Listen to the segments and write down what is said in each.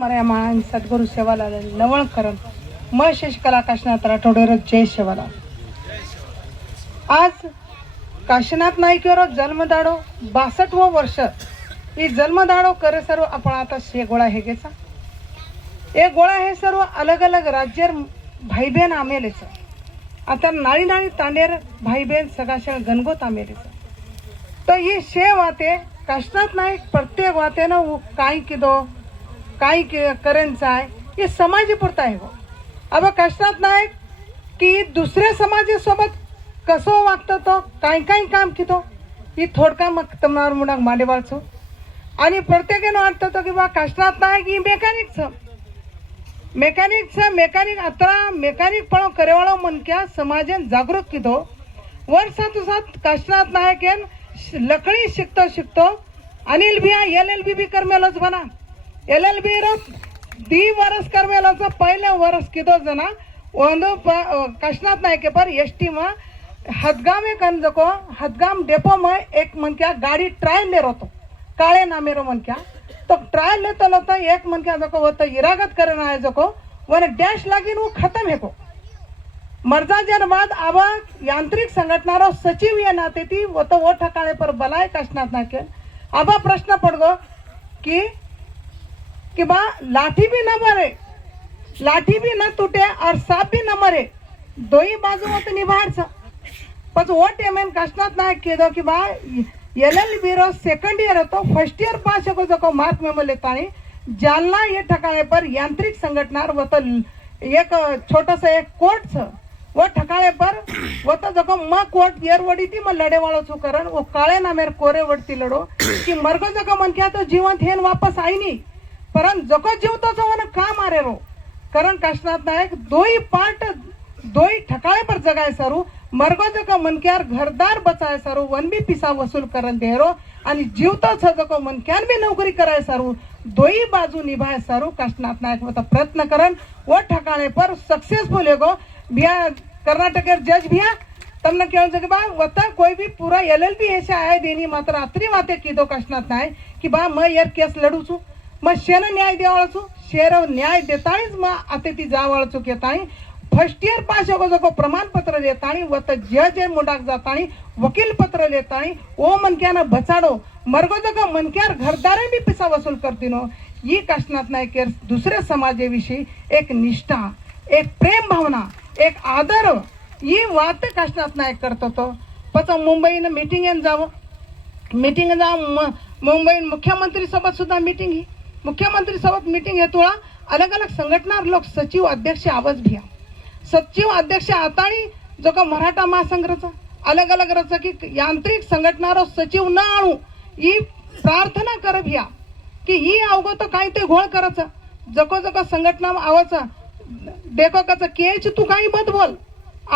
मर्यामाण सद्गुरु सेवालाल नवळकरम म शशिकला काशीनाथ राठोडर जय सेवालाल. आज काशीनाथ नाईकवर जन्मदाडो 62 वर्ष ಈ ಜನ್ಮದಾಡೋ करे सर्व आपण आता शे गोळा हे गेचा ए गोळा हे सर्व अलग अलग राज्यर भाई बहन आमेलेच आता नाळी नाळी तांडेर भाई बहन सगाशळ गणगोत आमेलेच तो ये शे वाते काशीनाथ नाईक प्रत्येक वाते ना वो काही किदो काही करेन चाय ये समाजी पुरता आहे वो. अब काशीनाथ नाईक की दुसऱ्या समाजासोबत कसं वागतं तो काही काही काम कितो ही थोडका मग तमनार मुडाक मांडेवाळचो आणि प्रत्येकानं वाटतं तो की बा काशीनाथ नाईक ही मेकॅनिक आता मेकॅनिक पण करेवाळो मनक्या समाजन जागरूक कितो वर साथ साथ काशीनाथ नाईक येन लकड़ी शिकतो अनिल भैया LLB भी करमेलोच बना LLB रो 2 वर्ष करमेलोच पहले वर्ष कितो जना ಒಂದು काशीनाथ नाईक पर ST में हदगाम एक अंजको हदगाम डेपो में एक मन क्या गाड़ी ट्रायल ले रहो काळे नामेरो मन क्या तो ट्रायल लेता लेता एक मन क्या जको वो तो इरागत करना है जको वन डैश लागिन वो खत्म है को मर्जा जन बाद अब यांत्रिक संगठना रो सचिव ये नाते थी वो तो वो ठिकाने पर बलाय काशीनाथ नाईक अब प्रश्न पड़ गो कि बा लाठी भी न मरे लाठी भी न टूटे और सांप भी न मरे दो ही बाजू वो तो निभार सा पच वो टाइम काशीनाथ नाईक के दो कि बा LLB रो सेकंड ईयर तो फर्स्ट ईयर पास को जो मार्क में लेता जालना ये ठिकाने पर यांत्रिक संगठना वो तो एक छोटा सा एक कोर्ट छ वो ठिकाने पर वो तो जो म कोर्ट ईयर वडी थी म लड़े वालों छु करण वो काळे नामेर कोरे वडती लड़ो कि मरगो जो मन क्या तो जीवन थेन वापस आई नहीं परन जको जीवतो जो वन का मारे रो करण काशीनाथ नाईक दो ही ठिकाने पर जगाय सरू मरगो जको मनक्यार घरदार बचाय सारू वन भी पिसा वसूल करन देरो आणि जीवतो छ जको मनक्यान भी नौकरी कराय सारू दोई बाजू निभाय सारू काशीनाथ नाईक होता प्रयत्न करन वो ठिकाने पर सक्सेसफुल हेगो बिया कर्नाटक जज बिया तमने केवन जके बा वता कोई भी पूरा LLB ऐसे आए देनी मात्र रात्रि वाते कीधो काशीनाथ नाईक कि बा मैं यार केस लड़ू छु मैं शेन न्याय देवाळ छु शेर न्याय देतानीच म आते ती जावाळ छु केतानी फर्स्ट ईयर पास होगो जो प्रमाणपत्र लेतानी व तो जज मुडाक जातानी वकील पत्र लेतानी ओ मनक्याना बचाडो मरगो जो मनक्यार घरदारे भी पैसा वसूल करतीनो ये काशीनाथ नाईक दुसरे समाजाविषयी एक निष्ठा एक प्रेम भावना एक आदर ये वात काशीनाथ नाईक करतो तो पच मुंबईन मीटिंगेन मुंबईन मुख्यमंत्री सोबत सुद्धा मीटिंग ही मुख्यमंत्री सोबत मीटिंग हेतुळा अलग अलग संघटना लोक सचिव अध्यक्ष आवाज भिया सचिव अध्यक्ष आतानी जो का मराठा महासंघचा अलग अलग रच की यांत्रिक संघटना रो सचिव न आणू ही प्रार्थना कर भिया कि ही अवगो तो काही ते घोळ करायचा जको संघटना आवाचा देखो कच केच तू काही मत बोल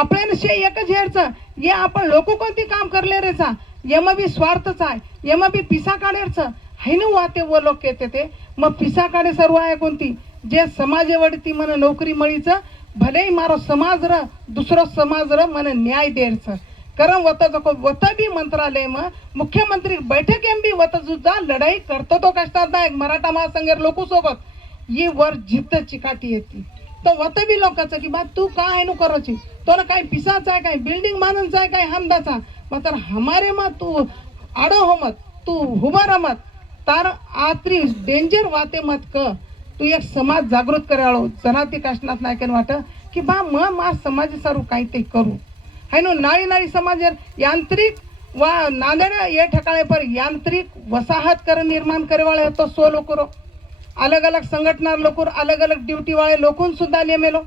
आपण शे एकच हेरचा ये आपण लोक कोणती काम करले रेचा यम भी स्वार्थच आहे यम भी पिसा काढेरच हैनु वाते वो लोक येते ते मग पिसा काढे सर्व आहे कोणती जे समाजेवरती मन नोकरी मळीच भले ही मारो समाज र दुसरो समाज र मन न्याय देरच कारण वत भी मंत्रालय में मुख्यमंत्री बैठक एम भी वत जुदा लढाई करतो तो काशीनाथ नाईक मराठा महासंघ लोक सोबत ये वर जिद्द चिकाटी येती तो वत भी लोकांचं की बा तू का है नु करोची तो ना काही पिसाचा आहे काही बिल्डिंग बांधनचा आहे काही हमदाचा मात्र हमारे मा तू आडो हो मत तू हुबा मत तार आत्री डेंजर वाते मत क तू एक समाज जागृत कराळो जनाती काशीनाथ नाईकन वाट की बा मा समाज सारू काही ते करू है नो नाळी नाळी समाज यांत्रिक वा नांदेड ये ठिकाणे पर यांत्रिक वसाहत कर निर्माण करे वाले तो 100 लोक अलग अलग संघटना लोक अलग अलग ड्यूटी वाले लोकून सुद्धा लेमेलो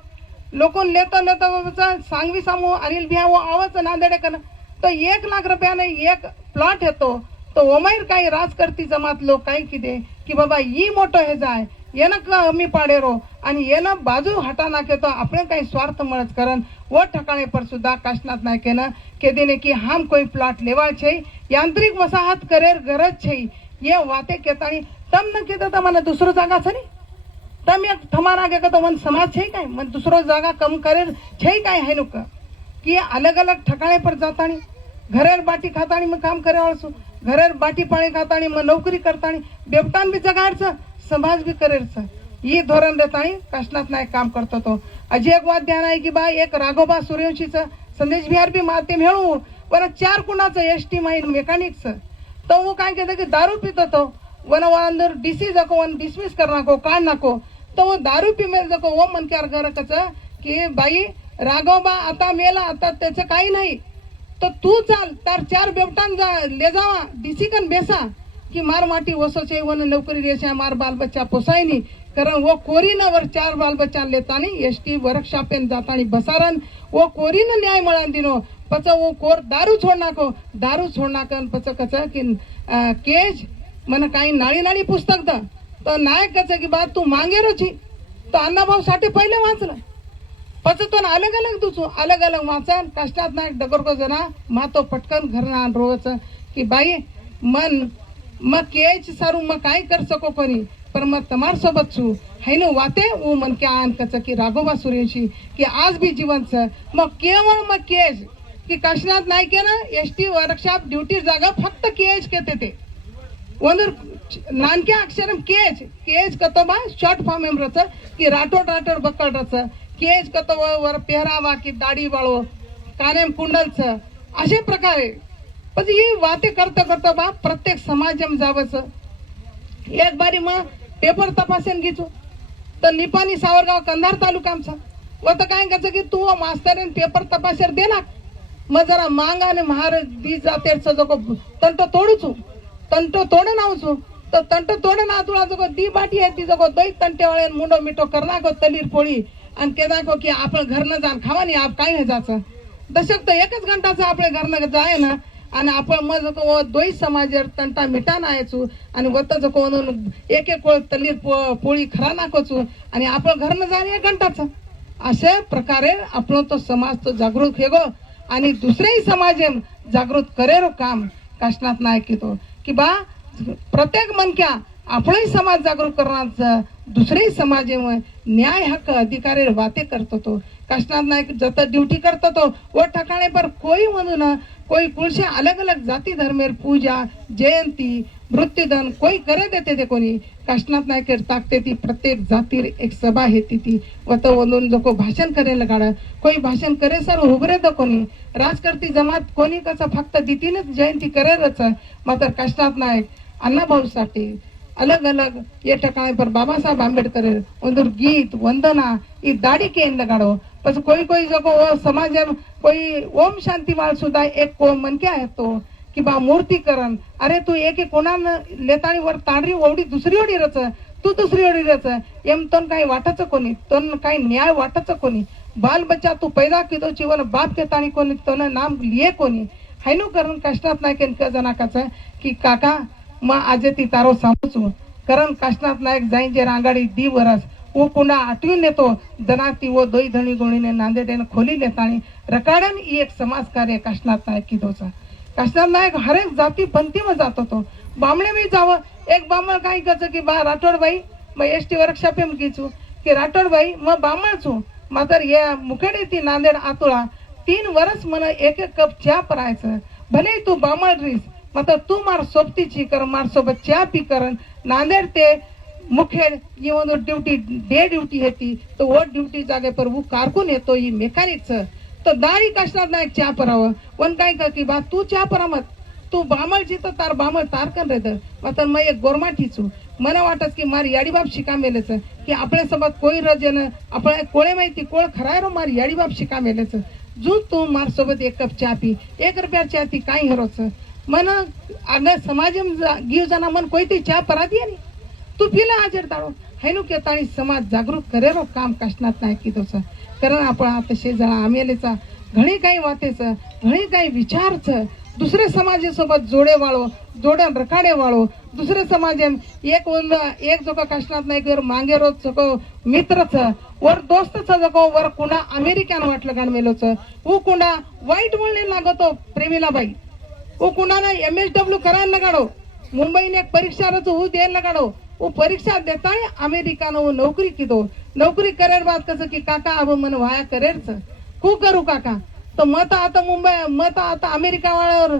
लोकून लेता सांगवी सामू अनिल भैया वो आवच नांदेड कन तो 1 लाख रुपयाने एक प्लॉट येतो तो ओमाईर काही राजकर्ती जमात लोक काही किदे की बाबा ही मोठो हे जाय येना कमी पाडेरो आणि येना बाजू हटा नाके तो अपने काही स्वार्थ मळच करन वो ठिकाणे पर सुद्धा काशीनाथ नाईकेन के देने की हम कोई प्लॉट लेवा छै यांत्रिक वसाहत करेर गरज छै ये वाते केतानी तम न केता त मन दुसरो जागा छनी तम एक थमारा के तो मन समाज छै काय मन दुसरो जागा कम करेर छै काय है नुक कि अलग अलग ठिकाणे पर जातानी घरेर बाटी खातानी में काम करे वाळसु घरेर बाटी पाणी खातानी में नौकरी करतानी बेवटान भी जगारच समाज भी करेरच ಈ धोरण रेताणी कष्टात नाही काम करतो तो अजी एक बात ध्यान आहे की बा एक राघोबा सूर्यवंशीचं संदेश बिहार भी माध्यम हेळू बरं 4 कुणाचं एसटी माइन मेकॅनिकचं तो वो काय कहते कि दारू पीतो तो वन अंदर डीसी जको वन डिसमिस करना को काढ नाको तो वो दारू पी मेल जको वो मन क्या घर कच की बाई राघोबा आता मेला आता त्याचं काही नाही तो तू चाल तार 4 बेवटान जा ले जावा डीसी कन बेसा कि मार माटी वसोचे वन नौकरी रेशा मार बाल बच्चा पोसायनी कारण वो कोरीना वर 4 बाल बच्चा लेतानी एसटी वर्कशॉपेन जातानी बसारन वो कोरीना न्याय मळान दिनो पच वो कोर दारू छोड़ नाकन पच कच कि केज मन काही नाळी नाळी पुस्तक द तो नायक कच की बात तू मांगेरो छी तो अण्णाभाऊ साठे पहिले वाचलं पच तो अलग अलग वाचन कष्टात नायक डगर को जना मा तो पटकन घरना रोज की बाई मन म केज सारू म काय कर सको कोनी पर मैं तमार सोबत छू हैनो वाते वो मन के आन कच की राघोबा सूर्यवंशी की आज भी जीवन छ मग केवळ मग केज की कष्टात नाही के ना एसटी वर्कशॉप ड्यूटी जागा फक्त केज कहते थे वंदर नानक्या अक्षरम केज कतो बा शॉर्ट फॉर्म एम रच की राठोड बक्कल रच केज कतो वर पेहरावा की दाढी वाळो कानेम कुंडलच अशा प्रकारे पण ही वाते करता बा प्रत्येक समाजम जावच एक बारी मग पेपर तपासून घेचो तर निपाणी सावरगाव कंधार तालुकामचा व तर काय कच की तू मास्तरीन पेपर तपासर देला मग जरा मांग आणि महार दी जाते तंट तोड नावचू तर तंट तोड ना तुला जो दी बाटी आहे ती जो दही तंटेवाळे मुंडो मिठो करना गो तलीर पोळी आणि ते दाखव की आपण घरनं जाण खावा नाही आप काय जायचं दशक तर 1 घंटाचं आपल्या घरनं जाय ना आणि आपण मग दोई समाजर तंटा मिटा नायचू आणि वत जो एक तलीर पोळी खरा नाकोचू आणि आपण घरनं जाण 1 घंटाचं अशा प्रकारे आपण तो समाज तो जागृत हेगो आणि दुसरेही समाज जागृत करेरो काम कष्टात नाही की तो की बा प्रत्येक मनक्या आपणही समाज जागृत करणार दुसरेही समाज न्याय हक्क अधिकारी बातें करतो तो कष्टात नाही जत ड्यूटी करतो तो वो ठिकाणे पर कोई म्हणून कोई कुलशे अलग अलग जाती धर्मेर पूजा जयंती मृत्यूदन कोई करे देते ते कोणी कष्टात नाही टाकते ती प्रत्येक जातीर एक सभा हेती ती व तो वंदून जो को भाषण करेल गाड कोई भाषण करे सर उभरे तो कोणी राजकारती जमात कोणी कसं फक्त दितीनच जयंती करेलच मात्र कष्टात नाही अण्णाभाऊ साठी अलग अलग ये ठिकाणे पर बाबा साहब आंबेडकर उधर गीत वंदना ये दाढ़ी के लगाड़ो बस कोई जो को समाज कोई ओम शांति वाल सुधा एक को मन क्या है तो कि बा मूर्तीकरण अरे तू एक कोणा लेतानी वर तांडरी ओढी दुसरी ओढी रच तू दुसरी ओढी रच एम तन काही वाटच कोणी तन काही न्याय वाटच कोणी बाल बच्चा तू पैदा किदो जीवन बाप के ताणी कोणी तन नाम लिए कोणी हैनो करण कष्टात नाही केन जनाकाच की काका मग आज ती तारो सांगू कारण कष्टात नायक जाईन जे रांगाडी दी वरस वो कुंडा आठवून नेतो दनाती वो दोई धणी गोणीने नांदेडेन खोली नेतानी रकाडन ही एक समाज कार्य कष्टात नायक की दोचा कष्टात नायक हर एक जाती पंथी में जातो तो बामणे में जावं एक बामण काही कच की बा राठोड बाई मग एसटी वर्कशॉप में कीचू की राठोड बाई मग बामण छू मात्र ये मुखेडी ती नांदेड आतुळा 3 वर्ष मन एक कप चहा परायचं भले तू बामण रीस मात्र तू मार सोबतीची कर मार सोबत चहा पी करन नांदेड ते मुख्य ये वो ड्यूटी डे ड्यूटी हेती तो वो ड्यूटी जागे पर वो कारकुन येतो ही मेकॅनिक तो दारी कष्टात नायक चहा परावं वन काय का की बा तू चहा परा मत तू बामळ जी तर तार बामळ तारकन रेत मात्र मग एक गोरमाठीचू मला वाटत की मार याडी बाप शिका मेलेच की आपल्या सोबत कोई रजन आपल्या कोळे माहिती कोळ खराय रो मार याडी बाप शिका मेलेच जू तू मार सोबत 1 कप चहा पी 1 रुपया चहा ती काय हरोच मन आग समाज गिव जना मन कोई ती चहा पराती नाही तू पिला हाजर ताळो हैनु के ताणी समाज जागृत करेरो काम कष्टात नाही की दोसा कारण आपण आता शेजारा आमेलेचा घणी काही वातेच घणी काही विचारच दुसरे समाजासोबत जोडे वाळो जोडन रखाडे वाळो दुसरे समाज एक जो का कष्टात नाही कर मांगे रोज जो मित्रच वर दोस्तच जो वर कुणा अमेरिकन वाटलं गाण मेलोच वो कुणा वाईट बोलणे लागतो प्रेमीला बाई वो कुणाला MSW करायला लगाडो मुंबईने एक परीक्षा रच हो द्यायला लगाडो वो परीक्षा देता है अमेरिका वो नौकरी की दो नौकरी करेर बात कसं की काका अब मन वाया करेरच कू करू काका तो मत आता मुंबई मत आता अमेरिका वाळावर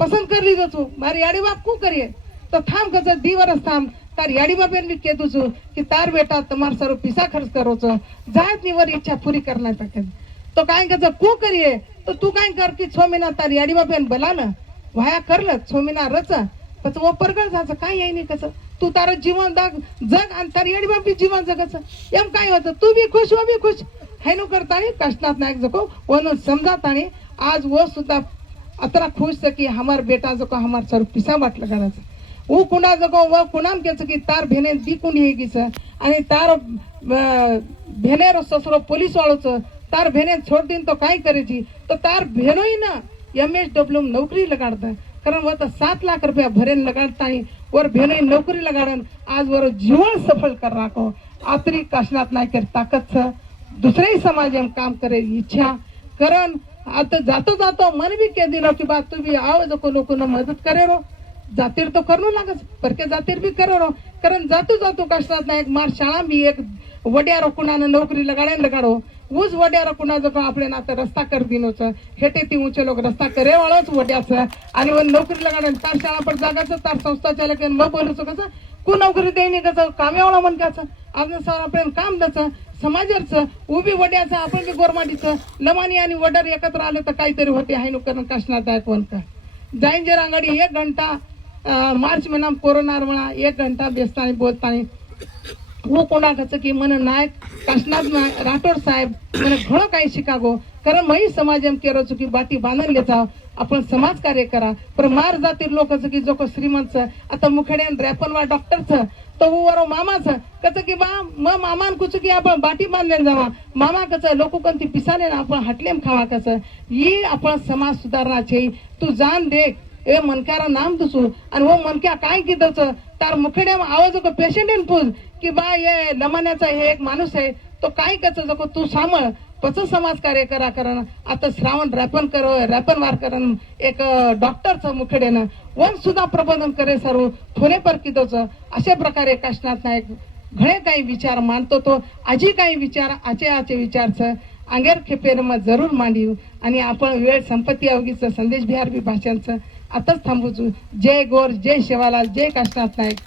पसंत कर ली जातो मारी याडी बाप कू करिये तो थांब कसं दिवरच थांब तार याडी बाबेन भी कह दूँ कि तार बेटा तुम्हारे सारो पैसा खर्च करो छो जात निवर इच्छा पूरी करना तक तो काय का कू करिए तो तू काय कर की 6 महीना तार याडी बाबेन बोला ना वाया करलं 6 महीना रच पच वो परगळ जायचं काय आहे नाही कसं तू तार जीवन जग आणि तार याडी बाबी जीवन जगच एम काय होतं तू भी खुश वो भी खुश हैनु करतानी कष्टात नायक जको वनो समजातानी आज वो सुद्धा अतरा खुश से कि हमार बेटा जको हमार सर पिसा वाटलं करायचं वो कुणा जको वो कुणाम केच की तार भेने दी कुणी हे कीच आणि तार भेनेरो ससरो पोलीस वाळोच तार भेने छोड़ दिन तो काय करेची तो तार भेनोई ना MSW नौकरी लगाडता कारण वो तो 7 लाख रुपया भरेन लगाडता और भेनोई नौकरी लगाडन आज वर जीवन सफल कर राखो आतरी कष्टात नाही कर ताकद दुसरे समाज में काम करे इच्छा करन आता जातो जातो मन भी कह दिलो कि बात तू भी आओ जो लोगों ने मदद करे रो जातीर तो करनो लागस पर के जातीर भी करे रो कारण जातो जातो कष्टात नाही मार शाळा भी एक वड्या कुणाने नौकरी लगाड़ो उस वड्या कुणा जो आपले नाते रस्ता कर दिनो छ हेटे ती ऊंचे लोग रस्ता करे वाळोच वड्याच आणि वो नौकरी लगाड़न तार शाळा पर जागाच तार संस्था चालक न बोलू कसं को नौकरी देईनी कसं कामेवाळा मनकाचं आज सर आपण काम द्याचं समाजाचं उभी वड्याचं आपण बी गोरमाटीचं लमानी आणि वडर एकत्र आले तर काहीतरी होते हायनो करण कष्टदायक वन का जाईन जे रांगडी 1 घंटा मार्च महीना कोरोना म्हणा 1 घंटा बेसतानी बोलतानी वो कोणा कच की मन नायक काशनाथ राठोड साहेब મને ઘણો काही शिकागो कारण मही समाज एम केरो की बाटी बांधून लेचा आपण समाज कार्य करा पर मार जातील लोकच की जो श्रीमंत आता मुखेड्यान रॅपनवा डॉक्टरच तो वो मामाच कच की बा म मामान कुछ की आपण बाटी बांधले जावा मामा कच लोक कोणती पिसाले ना आपण हटलेम खावा कच ही आपण समाज सुधारणा छे तू जान देख ए मनकारा नाम दुसू आणि वो मनक्या काय कीधच तार मुखेड्या आवाज को पेशंट इन पूज की बा ये लमान्याचा हे एक माणूस आहे तो काय कच जको तू सांभाळ पच समाज कार्य करा कारण आता श्रावण रॅपन वार करण एक डॉक्टरचं मुखेड्यानं वन सुद्धा प्रबंधन करे सर्व थोडे पर किदोच अशा प्रकारे काशनाथ नायक घणे काही विचार मांडतो तो आजी काही विचार आचे विचारचं अंगेर खेपेर मग जरूर मांडीव आणि आपण वेळ संपत्ती अवघीचं संदेश बिहार भाषांचं आताच थांबूचू जय गोर जय शेवालाल जय काशनाथ नायक